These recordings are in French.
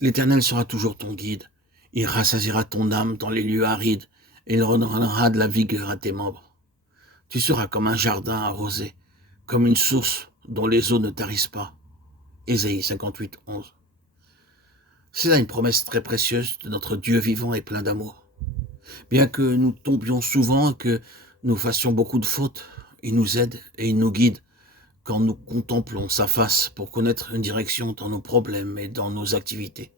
L'Éternel sera toujours ton guide. Il rassasiera ton âme dans les lieux arides et il redonnera de la vigueur à tes membres. Tu seras comme un jardin arrosé, comme une source dont les eaux ne tarissent pas. Ésaïe 58, 11. C'est là une promesse très précieuse de notre Dieu vivant et plein d'amour. Bien que nous tombions souvent, que nous fassions beaucoup de fautes, il nous aide et il nous guide quand nous contemplons sa face pour connaître une direction dans nos problèmes et dans nos activités.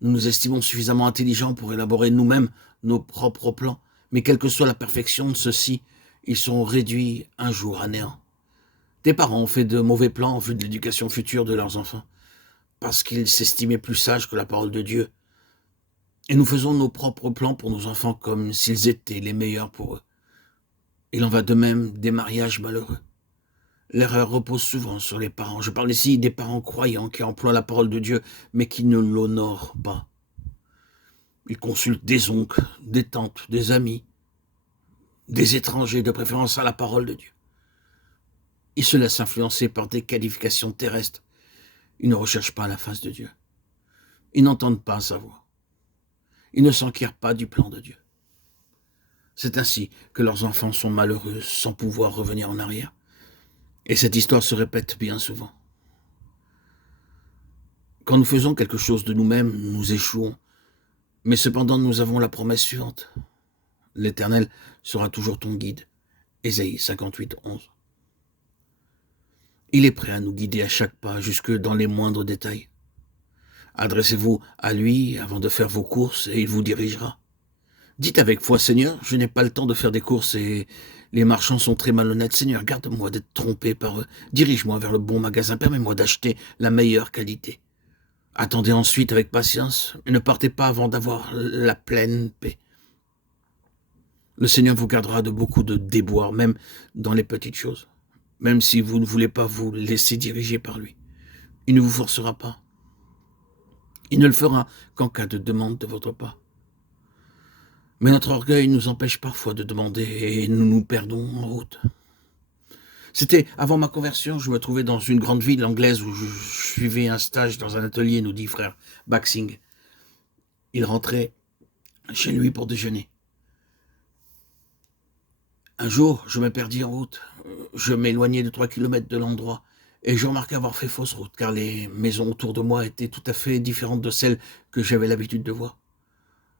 Nous nous estimons suffisamment intelligents pour élaborer nous-mêmes nos propres plans, mais quelle que soit la perfection de ceux-ci, ils sont réduits un jour à néant. Des parents ont fait de mauvais plans en vue de l'éducation future de leurs enfants, parce qu'ils s'estimaient plus sages que la parole de Dieu. Et nous faisons nos propres plans pour nos enfants comme s'ils étaient les meilleurs pour eux. Il en va de même des mariages malheureux. L'erreur repose souvent sur les parents. Je parle ici des parents croyants qui emploient la parole de Dieu, mais qui ne l'honorent pas. Ils consultent des oncles, des tantes, des amis, des étrangers, de préférence à la parole de Dieu. Ils se laissent influencer par des qualifications terrestres. Ils ne recherchent pas la face de Dieu. Ils n'entendent pas sa voix. Ils ne s'enquièrent pas du plan de Dieu. C'est ainsi que leurs enfants sont malheureux sans pouvoir revenir en arrière. Et cette histoire se répète bien souvent. Quand nous faisons quelque chose de nous-mêmes, nous échouons. Mais cependant, nous avons la promesse suivante. L'Éternel sera toujours ton guide. Ésaïe 58, 11. Il est prêt à nous guider à chaque pas, jusque dans les moindres détails. Adressez-vous à lui avant de faire vos courses et il vous dirigera. Dites avec foi, Seigneur, je n'ai pas le temps de faire des courses et les marchands sont très malhonnêtes. Seigneur, garde-moi d'être trompé par eux. Dirige-moi vers le bon magasin. Permets-moi d'acheter la meilleure qualité. Attendez ensuite avec patience et ne partez pas avant d'avoir la pleine paix. Le Seigneur vous gardera de beaucoup de déboires, même dans les petites choses. Même si vous ne voulez pas vous laisser diriger par lui. Il ne vous forcera pas. Il ne le fera qu'en cas de demande de votre part. Mais notre orgueil nous empêche parfois de demander et nous nous perdons en route. C'était avant ma conversion, je me trouvais dans une grande ville anglaise où je suivais un stage dans un atelier, nous dit frère Baxing. Il rentrait chez lui pour déjeuner. Un jour, je me perdis en route. Je m'éloignais de 3 kilomètres de l'endroit et je remarquai avoir fait fausse route car les maisons autour de moi étaient tout à fait différentes de celles que j'avais l'habitude de voir.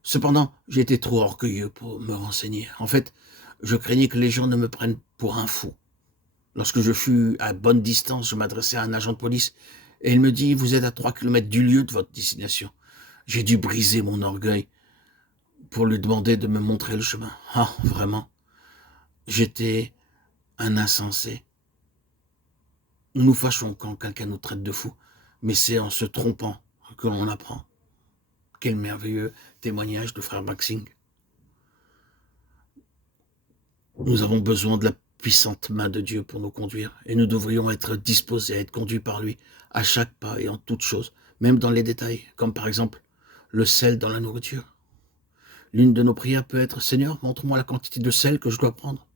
Cependant, j'étais trop orgueilleux pour me renseigner. En fait, je craignais que les gens ne me prennent pour un fou. Lorsque je fus à bonne distance, je m'adressai à un agent de police et il me dit « Vous êtes à 3 kilomètres du lieu de votre destination. » J'ai dû briser mon orgueil pour lui demander de me montrer le chemin. Ah, vraiment, j'étais un insensé. Nous nous fâchons quand quelqu'un nous traite de fou, mais c'est en se trompant que l'on apprend. Quel merveilleux témoignage de frère Maxing. Nous avons besoin de la puissante main de Dieu pour nous conduire, et nous devrions être disposés à être conduits par lui, à chaque pas et en toutes choses, même dans les détails, comme par exemple le sel dans la nourriture. L'une de nos prières peut être « Seigneur, montre-moi la quantité de sel que je dois prendre.